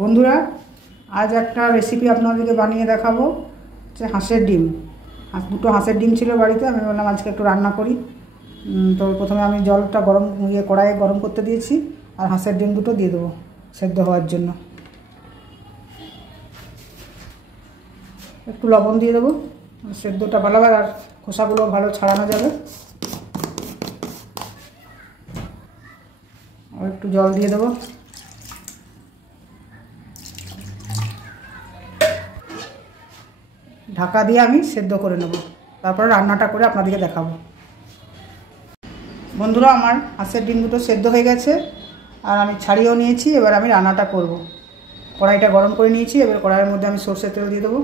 বন্ধুরা, আজ একটা রেসিপি আপনাদেরকে বানিয়ে দেখাবো, যে হাঁসের ডিম। দুটো হাঁসের ডিম ছিল বাড়িতে, আমি বললাম আজকে একটু রান্না করি। তো প্রথমে আমি জলটা কড়াইয়ে গরম করতে দিয়েছি, আর হাঁসের ডিম দুটো দিয়ে দেবো সেদ্ধ হওয়ার জন্য। একটু লবণ দিয়ে দেবো, সেদ্ধটা ভালো হবে আর খোসাগুলো ভালো ছাড়ানো যাবে। আর একটু জল দিয়ে দেবো। ঢাকা দিয়ে আমি সেদ্ধ করে নেব, তারপরে রান্নাটা করে আপনাদেরকে দেখাবো। বন্ধুরা, আমার হাঁসের ডিম দুটো সেদ্ধ হয়ে গেছে, আর আমি ছাড়িয়েও নিয়েছি। এবার আমি রান্নাটা করব। কড়াইটা গরম করে নিয়েছি, এবার কড়াইয়ের মধ্যে আমি সরষের তেল দিয়ে দেবো।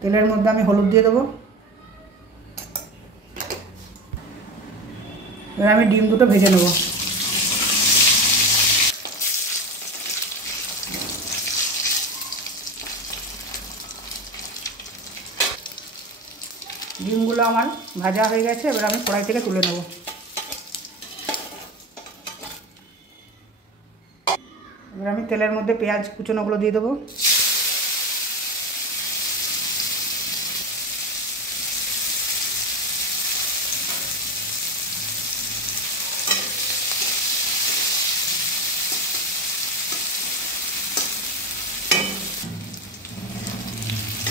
তেলের মধ্যে আমি হলুদ দিয়ে দেবো। এবার আমি ডিম দুটো ভেজে নেব। ডিমগুলো আমার ভাজা হয়ে গেছে, এবার আমি কড়াই থেকে তুলে নেব। এবার আমি তেলের মধ্যে পেঁয়াজ কুচনোগুলো দিয়ে দেবো।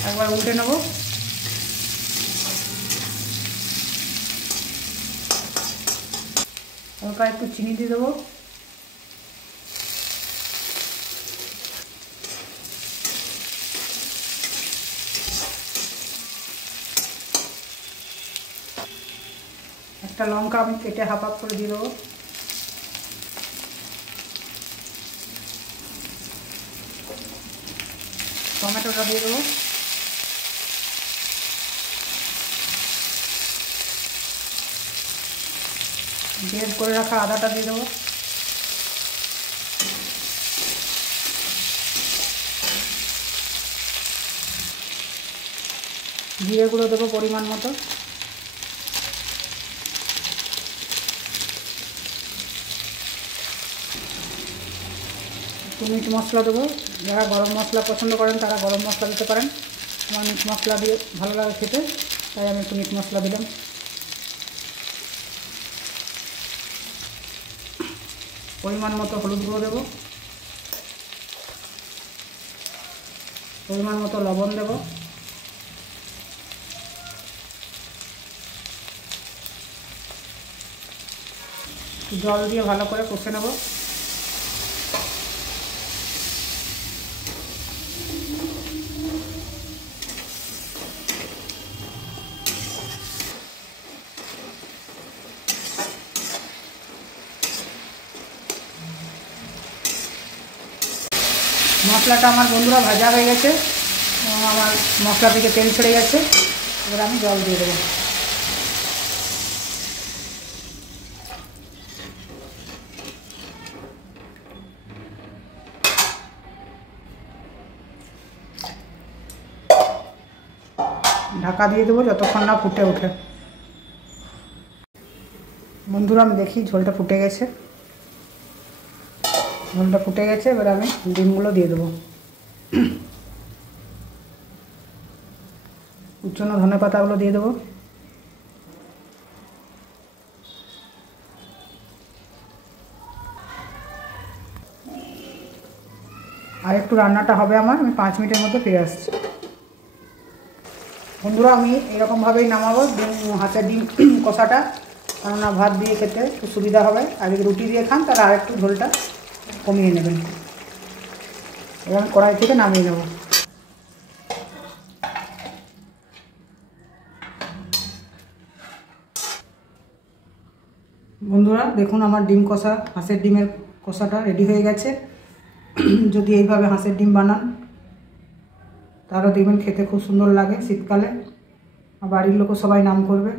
একবার উল্টে নেব। হালকা একটু চিনি দিয়ে দেবো। একটা লঙ্কা আমি কেটে হাফ হাফ করে দিয়ে দেবো। টমেটোটা দিয়ে দেবো। গ্রেট করে রাখা আদাটা দিয়ে দেবো। জিরে গুঁড়ো দেবো পরিমাণ মতো। একটু মিট মশলা দেবো। যারা গরম মশলা পছন্দ করেন তারা গরম মশলা দিতে পারেন। আমার মিট মশলা দিয়ে ভালো লাগে খেতে, তাই আমি একটু মিট মশলা দিলাম। পরিমাণ মতো হলুদ গুঁড়ো দেবো। পরিমাণ মতো লবণ দেবো। জল দিয়ে ভালো করে কষে নেব। মশলাটা আমার বন্ধুরা ভাজা হয়ে গেছে, আমার মশলা থেকে তেল ছেড়ে গেছে। এবার আমি জল দিয়ে দেবো। ঢাকা দিয়ে দেবো যতক্ষণ না ফুটে ওঠে। বন্ধুরা, আমি দেখি ঝোলটা ফুটে গেছে। ঝোলটা ফুটে গেছে, এবার আমি ডিমগুলো দিয়ে দেবো। কুচনো ধনে পাতাগুলো দিয়ে দেবো। আর একটু রান্নাটা হবে আমার, আমি 5 মিনিটের মধ্যে ফিরে আসছি। বন্ধুরা, আমি এরকমভাবেই নামাবো হাঁসের ডিম কষাটা, কেননা ভাত দিয়ে খেতে একটু সুবিধা হবে। আর যদি রুটি দিয়ে খান তাহলে আর একটু ঝোলটা কমিয়ে নেবেন। এবার কড়াই থেকে নামিয়ে নেব। বন্ধুরা, দেখুন আমার ডিম কষা, হাঁসের ডিমের কষাটা রেডি হয়ে গেছে। যদি এইভাবে হাঁসের ডিম বানান তাহলে দেখবেন খেতে খুব সুন্দর লাগে শীতকালে। বাড়ির লোকও সবাই নাম করবে।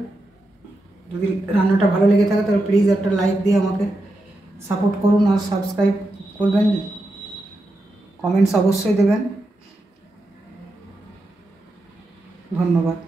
যদি রান্নাটা ভালো লেগে থাকে তাহলে প্লিজ একটা লাইক দিয়ে আমাকে সাপোর্ট করুন, আর সাবস্ক্রাইব করবেন, কমেন্টস অবশ্যই দেবেন। ধন্যবাদ।